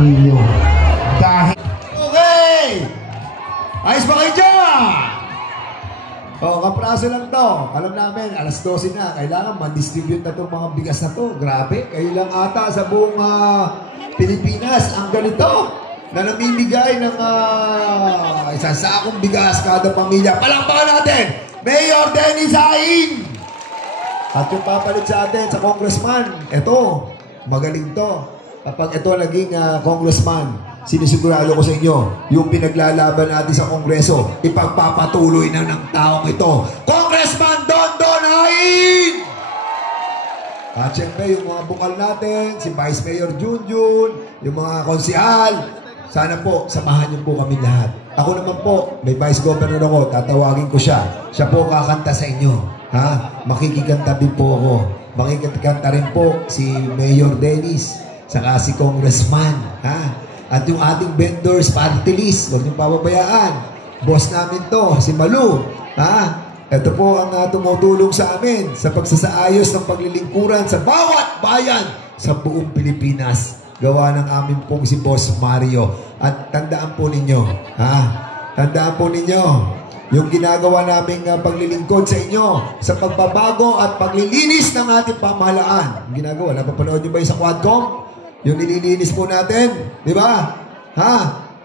ninyo. Dahil... Okay! Ayos ba kayo dyan? O, kapraso lang to. Alam namin, alas 12 na. Kailangan ma-distribute na itong mga bigas na to. Grabe, kayo lang ata sa buong Pilipinas ang ganito na namimigay ng isang sakong bigas kada pamilya. Palakpakan natin! Mayor Dennis Hain! At yung papalit sa atin sa congressman, ito, magaling to. Kapag ito naging congressman, sinisigurado ko sa inyo, yung pinaglalaban natin sa kongreso, ipagpapatuloy na ng taong ito. Congressman Dondon Hain! At syempre, yung mga bukal natin, si Vice Mayor Junjun, yung mga konsihal, sana po, samahan niyo po kami lahat. Ako naman po, may Vice Governor ako, tatawagin ko siya. Siya po kakanta sa inyo. Ha? Makikikanta din po ako. Makikikanta rin po si Mayor Dennis, saka si Congressman. Ha? At yung ating vendors, party list, huwag niyong pababayaan. Boss namin to, si Malu. Ha? Ito po ang tumutulong sa amin sa pagsasaayos ng paglilingkuran sa bawat bayan sa buong Pilipinas. Gawa ng amin pong si Boss Mario. At tandaan po ninyo, ha? Tandaan po ninyo, yung ginagawa naming paglilingkod sa inyo sa pagbabago at paglilinis ng ating pamahalaan. Yung ginagawa, napapanood nyo ba yung sa Quadcom? Yung nililinis po natin, di ba? Ha?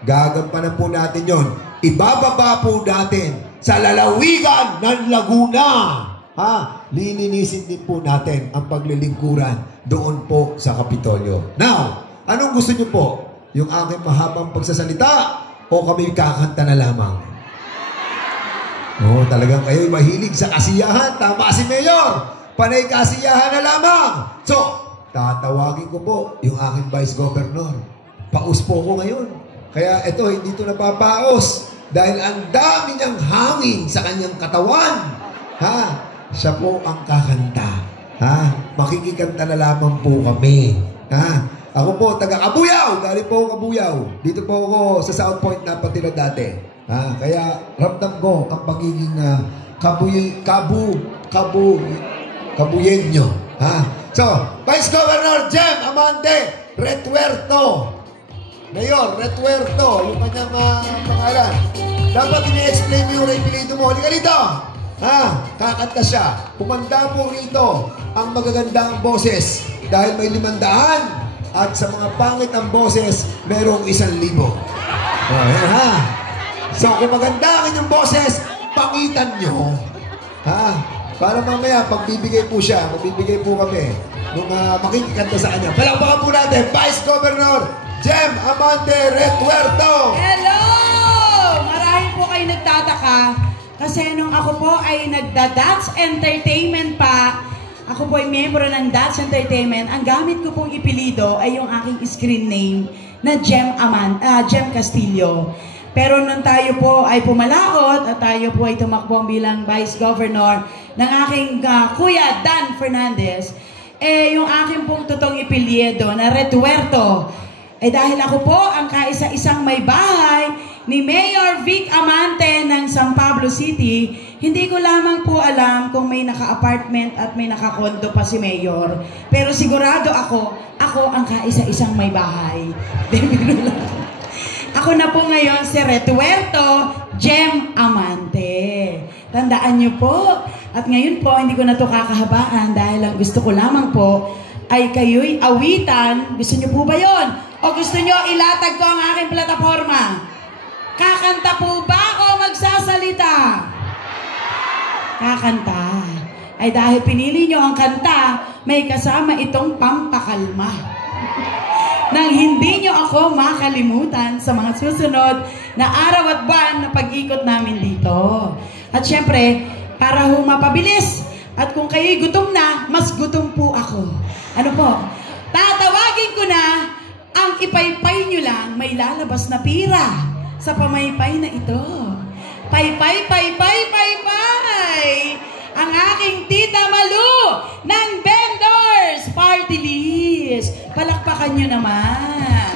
Gagampanan po natin yon. Ibababa po natin sa lalawigan ng Laguna. Ha? Lilinisin din po natin ang paglilingkuran doon po sa Kapitolyo. Now, anong gusto nyo po? Yung aking mahabang pagsasalita o kami kakanta na lamang? Oh, talagang kayo'y mahilig sa kasiyahan. Tama si Mayor. Panay kasiyahan na lamang. So, tatawagin ko po yung aking Vice Governor. Paus po ko ngayon. Kaya ito, hindi ito napapaos. Dahil ang dami niyang hangin sa kanyang katawan. Ha? Siya po ang kakanta. Ha? Makikikanta na lamang po kami. Ha? Ako po, taga-Kabuyaw. Galing po ako Kabuyaw. Dito po ako sa South Point na patira dati. Ha? Kaya ramdam ko ang pagiging kabuyenyo. Ha? So, Vice Governor Jem Amante Retuerto. Mayor Retuerto, yung kanyang pangalan. Dapat ini-explain mo yung repilido mo. Halika dito. Ha? Kakanta siya. Pumanda po rito ang magagandang boses. Dahil may 500 at sa mga pangit ang boses, merong 1,000. Ayan ha. So kung maganda ang inyong boses, pangitan nyo. Ha? Para mamaya, pagbibigay po siya, magbibigay po kami nung makikikanta sa kanya. Palakpakan po natin, Vice Governor Jem Amante Retuerto. Hello! Marahil po kayo nagtataka kasi nung ako po ay nagda-Dance Entertainment pa, ako po ay miyembro ng Dance Entertainment, ang gamit ko pong ipilido ay yung aking screen name na Jem Castillo. Pero nung tayo po ay pumalaot at tayo po ay tumakbo bilang Vice Governor ng aking Kuya Dan Fernandez, yung aking pong totoong ipilyedo na Retuerto, dahil ako po ang kaisa-isang may bahay ni Mayor Vic Amante ng San Pablo City, hindi ko lamang po alam kung may naka-apartment at may naka-condo pa si Mayor. Pero sigurado ako ang kaisa-isang may bahay. Ako na po ngayon si Retuerto Jem Amante. Tandaan niyo po. At ngayon po, hindi ko na ito kakahabaan dahil ang gusto ko lamang po ay kayo'y awitan. Gusto niyo po ba yon? O gusto niyo ilatag ko ang aking plataforma? Kakanta po ba o magsasalita? Kakanta. Ay dahil pinili niyo ang kanta, may kasama itong pampakalma. Nang hindi niyo ako makalimutan sa mga susunod na araw at buwan na pag-ikot namin dito. At syempre, para humapabilis, at kung kayo'y gutom na, mas gutom po ako. Ano po? Tatawagin ko na ang ipaypay nyo lang may lalabas na pira sa pamaypay na ito. Paypay, paypay, paypay! Ang aking Tita Malu ng Vendors Party List. Palakpakan nyo naman.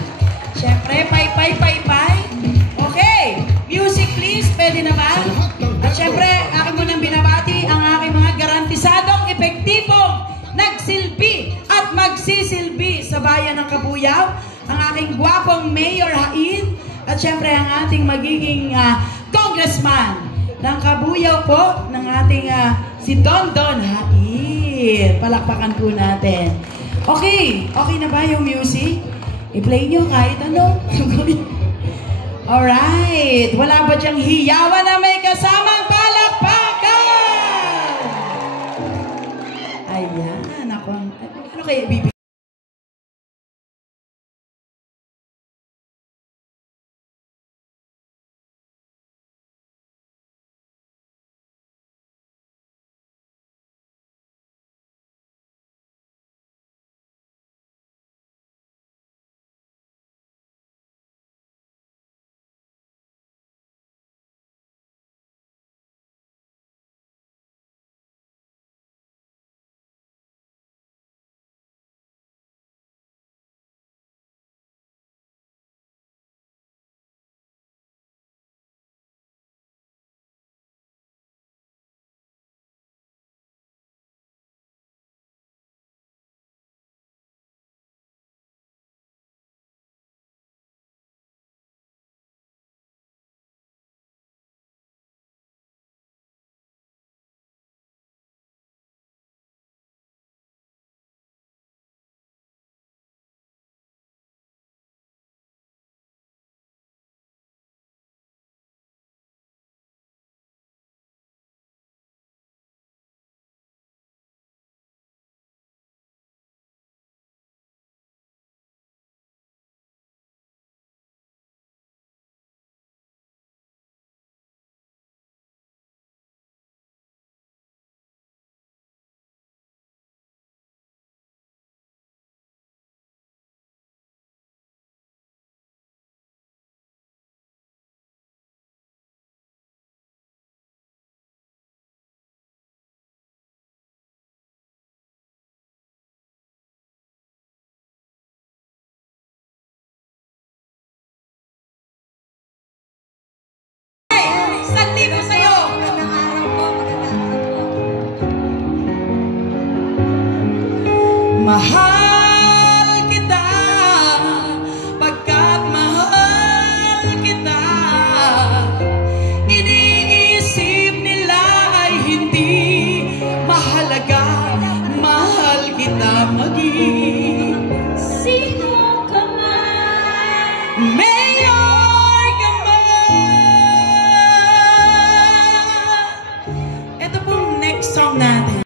Siyempre, paypay, paypay. Okay, music please, pwede naman. At siyempre, akin mo nang binabati ang aking mga garantisadong epektibong nagsilbi at magsisilbi sa bayan ng Kabuyaw. Ang aking gwapong Mayor Hain at syempre ang ating magiging congressman ng Kabuyaw po ng ating si Don Don Hain. Palakpakan po natin. Okay, okay na ba yung music? I-play nyo kahit ano. Alright, wala ba diyang hiyawan na may kasamang palakpakan? Ayan, ako. Ano kayo ibibigay? Sandi ko sa'yo! Magandang araw po, magandang araw po. Mahal kita, pagkat mahal kita. Iniisip nila ay hindi mahalaga. Mahal kita maging Sino ka man? Mayor ka man. Ito pong next song natin.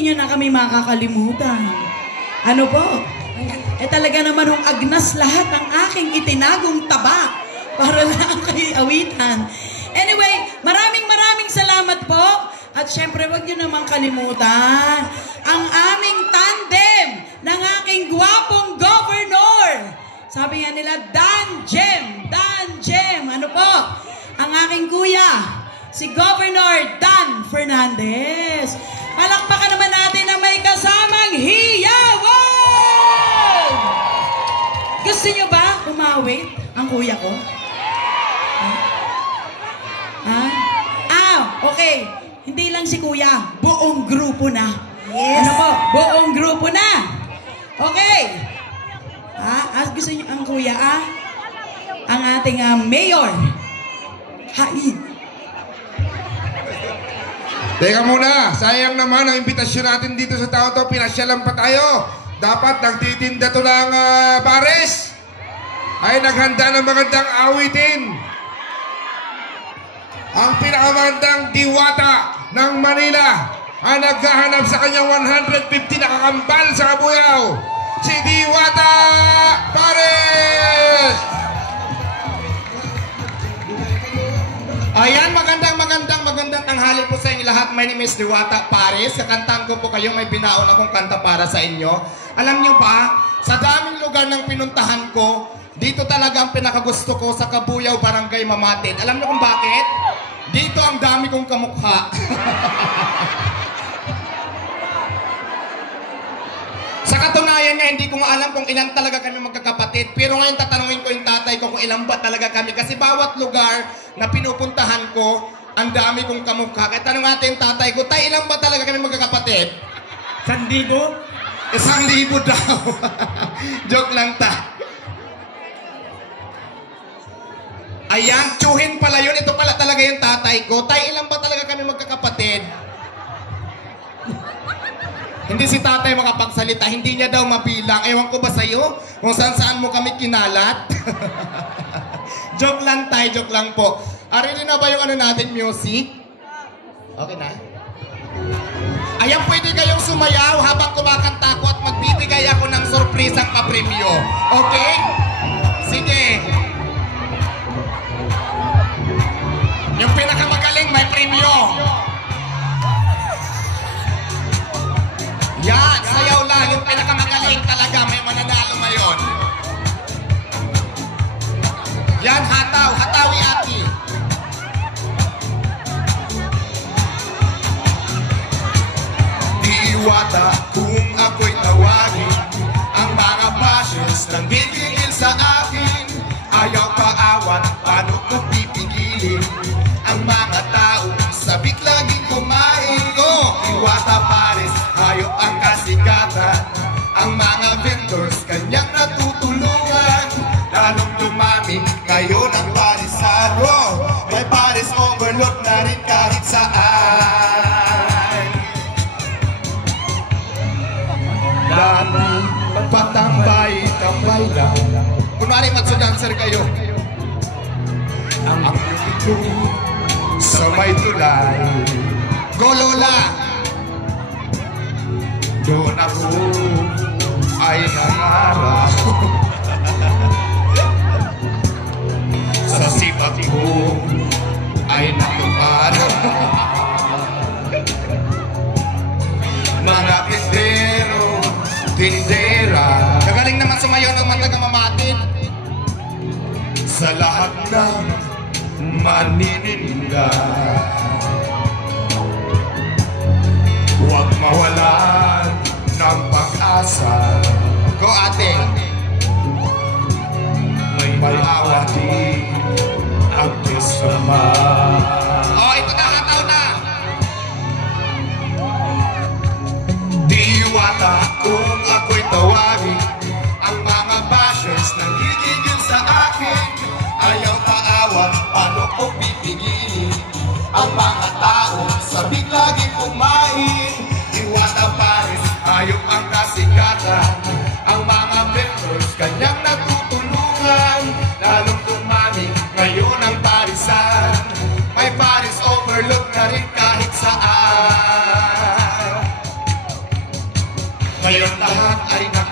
Hindi nyo na kami makakalimutan. Ano po? Talaga naman hong agnas lahat ng aking itinagong taba para lang kay awitan. Anyway, maraming salamat po. At syempre, wag nyo naman kalimutan ang aming tandem ng aking gwapong governor. Sabi nga nila, Dan Jem. Ano po? Ang aking kuya, si Governor Dan Fernandez. Palakpakan naman natin na may kasamang hiyawan! Gusto nyo ba umawit ang kuya ko? Okay. Hindi lang si kuya, buong grupo na. Yes. Ano po? Buong grupo na. Okay. Gusto nyo ang kuya, ang ating mayor. Hain. Teka muna, sayang naman ang imbitasyon natin dito sa tao to. Pinasyalan pa tayo. Dapat nagtitinda to ng pares. Ay naghanda ng magandang awitin. Ang pinakamagandang diwata ng Manila ang naghahanap sa kanyang 150 na kakambal sa Kabuyaw. Si Diwata Pares! Ayan, magandang tanghali po sa inyo lahat. My name is Diwata Pares. Kakantahan ko po kayo, may binaon akong kanta para sa inyo. Alam nyo ba, sa daming lugar ng pinuntahan ko, dito talaga ang pinakagusto ko sa Kabuyaw, Barangay Mamatid. Alam nyo kung bakit? Dito ang dami kong kamukha. Sa katunayan nga, hindi ko nga alam kung ilan talaga kami magkakapatid. Pero ngayon tatanungin ko yung tatay ko kung ilan ba talaga kami. Kasi bawat lugar na pinupuntahan ko, ang dami kong kamukha. Kaya tanong natin yung tatay ko, tay, ilan ba talaga kami magkakapatid? 1,000? 1,000 daw. Joke lang ta. Ayan, tsuhin pala yun. Ito pala talaga yung tatay ko. Tay, ilan ba talaga kami magkakapatid? Hindi si tatay makapagsalita. Hindi niya daw mabilang. Ewan ko ba sa'yo? Kung saan mo kami kinalat? Joke lang tay, joke lang po. Ready na ba yung ano natin, music? Okay na? Ayan, pwede kayong sumayaw habang kumakanta ko at magbibigay ako ng sorpresang papremyo. Okay? Sige. Yung pinakamagaling may premyo. Yan, sayaw lang. Yung pinakamagaling talaga may mananalo ngayon. Yan, hataw. Hatawi aki. Diwata kung ako'y tawagin, ang mga bashers nang gigigil sa akin. Ayaw paawat, paano ko pipigilin? Ang mga tao, sabik laging kumain ko. Diwata Pares, hayop ang kasikatan. Ang mga vendors, kanyang natutulungan. Lalong dumami, ngayon ang parisan. May Pares overload na rin kahit saan. Dati, patambay-tambay lang. Kunwari magsudancer kayo. Ang ito sa may tulay. Go Lola! Doon ako ay nangarap. Sa sipat ko ay natupad. Mga tindero, tindera. Kagaling naman sumayaw ng mga taga-Mamatid. Sa lahat ng manininda, huwag mawalan ng pag-asa. Go ate! May awati ang kasama. Oh, ito na, hataw na! Diwata kung ako'y tawagin, ang mga bashers nang gigigil sa akin. Ayaw paawat, paano ko pipigilin? Ang mga tao, sabik laging kumain. Diwata Pares, hayop ang kasikatan. Ang mga vendors, kanyang natutulungan. Lalong dumami, ngayon ang parisan. May Pares overload na rin kahit saan.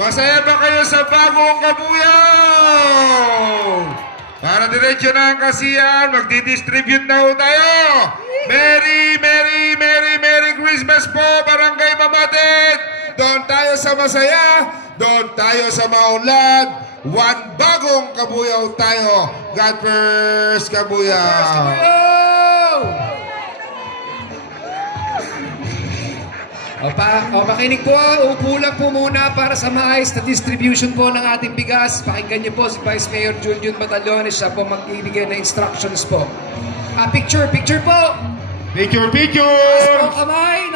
Masaya ba kayo sa bagong kabuyaw? Para diretso na ang kasiyahan, magdi-distribute na ho tayo. Merry, Merry, Merry, Merry Christmas po, Barangay Mamatet. Doon tayo sa masaya, doon tayo sa maunlad. One bagong kabuyaw tayo. God first kabuyaw. Makinig po, upo lang po muna para sa maayos na distribution po ng ating bigas. Pakinggan niyo po si Vice Mayor Junjun Batallones, siya po magbibigay ng instructions po. Picture po! Picture! Taas po ang kamay!